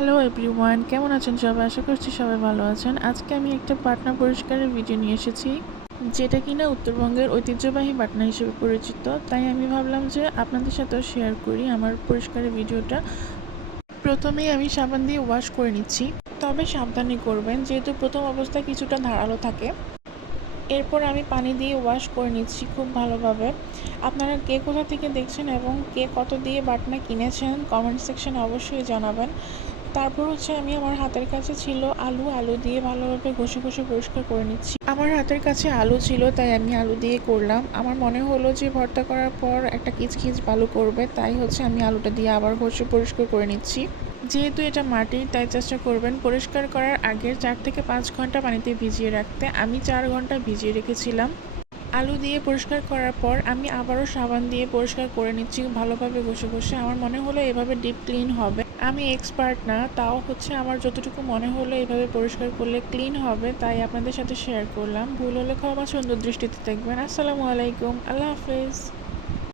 Hello everyone, কেমন আছেন সবাই? আশা করছি সবাই ভালো আছেন। আজকে আমি একটা পাটনা পরিষ্কারের ভিডিও নিয়ে এসেছি, যেটা কিনা উত্তরবঙ্গের ঐতিহ্যবাহী পাটনা হিসেবে পরিচিত। তাই আমি ভাবলাম যে আপনাদের সাথেও শেয়ার করি আমার পরিষ্কারের ভিডিওটা। প্রথমেই আমি সাবান দিয়ে ওয়াশ করে নিচ্ছি, তবে সাবধানে করবেন যেহেতু প্রথম অবস্থায় কিছুটা ধারালো থাকে। এরপর আমি পানি দিয়ে ওয়াশ করে নিচ্ছি খুব ভালোভাবে। আপনারা কে কোথা থেকে দেখছেন এবং কে কত দিয়ে বাটনা কিনেছেন কমেন্ট সেকশনে অবশ্যই জানাবেন। তারপর আমি আমার হাতের কাছে ছিল আলু দিয়ে ভালোভাবে ঘষে ঘষে পরিষ্কার করে নিচ্ছি। আমার হাতের কাছে আলু ছিল তাই আমি আলু দিয়ে করলাম। আমার মনে হলো যে ভর্তা করার পর একটা কিচকিচ বালু করবে, তাই আমি আলুটা দিয়ে আবার ঘষে পরিষ্কার করে নিচ্ছি। যেহেতু এটা মাটির, তাই চেষ্টা করবেন পরিষ্কার করার আগে 4 থেকে 5 ঘন্টা পানিতে ভিজিয়ে রাখতে। আমি 4 ঘন্টা ভিজিয়ে রেখেছিলাম। আলু দিয়ে পরিষ্কার করার পর আমি আবারও সাবান দিয়ে পরিষ্কার করে নিচ্ছি ভালোভাবে ঘষে ঘষে। আমার মনে হলো এভাবে ডিপ ক্লিন হবে। আমি এক্সপার্ট না, তাও আমার যতটুকু মনে হলো এভাবে পরিষ্কার করলে ক্লিন হবে, তাই আপনাদের সাথে শেয়ার করলাম। ভুল হলে ক্ষমা সুন্দর দৃষ্টিতে দেখবেন। আসসালামু আলাইকুম, আল্লাহ হাফেজ।